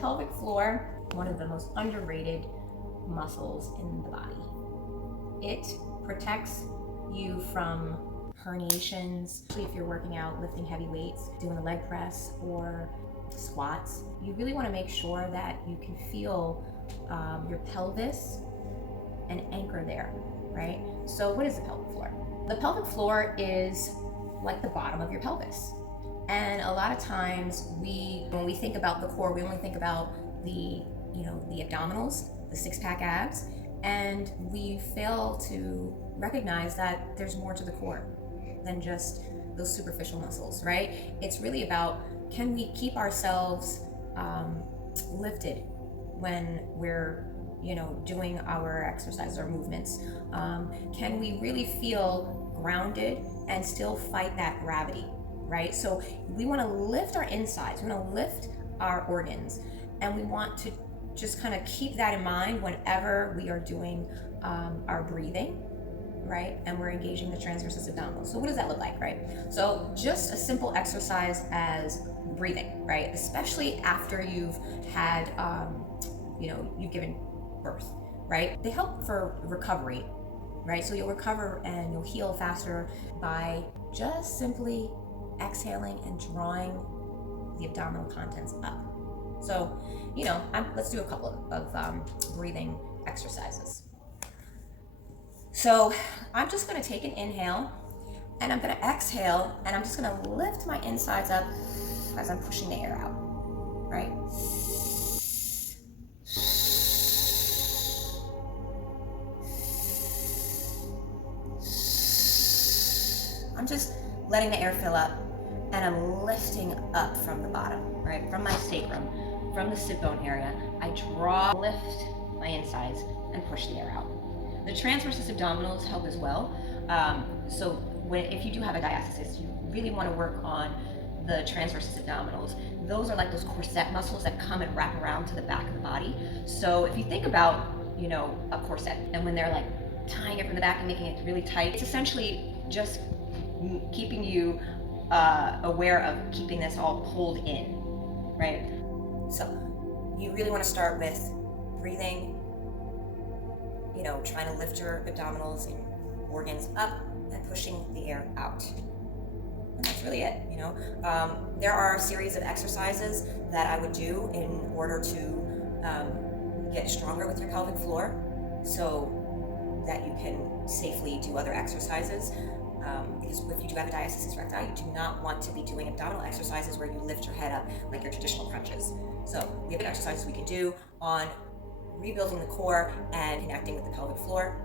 pelvic floor, one of the most underrated muscles in the body. It protects you from herniations, especially if you're working out, lifting heavy weights, doing a leg press or squats. You really want to make sure that you can feel your pelvis and anchor there, right? So what is the pelvic floor? The pelvic floor is like the bottom of your pelvis. And a lot of times when we think about the core, we only think about the abdominals, the six-pack abs, and we fail to recognize that there's more to the core than just those superficial muscles, right? It's really about, can we keep ourselves lifted when we're doing our exercises or movements? Can we really feel grounded and still fight that gravity, right? So we want to lift our insides, we want to lift our organs, and we want to just kind of keep that in mind whenever we are doing our breathing, right? And we're engaging the transversus abdominals. So what does that look like, right? So just a simple exercise as breathing, right? Especially after you've had, you've given birth, right? They help for recovery, right? So you'll recover and you'll heal faster by just simply exhaling and drawing the abdominal contents up. So, let's do a couple of breathing exercises. So I'm just going to take an inhale and I'm going to exhale, and I'm just going to lift my insides up as I'm pushing the air out, right? I'm just letting the air fill up, and I'm lifting up from the bottom, right? From my sacrum, from the sit bone area. I lift my insides and push the air out. The transversus abdominals help as well. So if you do have a diastasis, you really want to work on the transversus abdominals. Those are like those corset muscles that come and wrap around to the back of the body. So if you think about, a corset, and when they're like tying it from the back and making it really tight, it's essentially just keeping you aware of keeping this all pulled in, right? So you really want to start with breathing, trying to lift your abdominals and organs up and pushing the air out. And that's really it, There are a series of exercises that I would do in order to get stronger with your pelvic floor so that you can safely do other exercises. Because if you do have a diastasis recti, you do not want to be doing abdominal exercises where you lift your head up like your traditional crunches. So we have exercises we can do on rebuilding the core and connecting with the pelvic floor.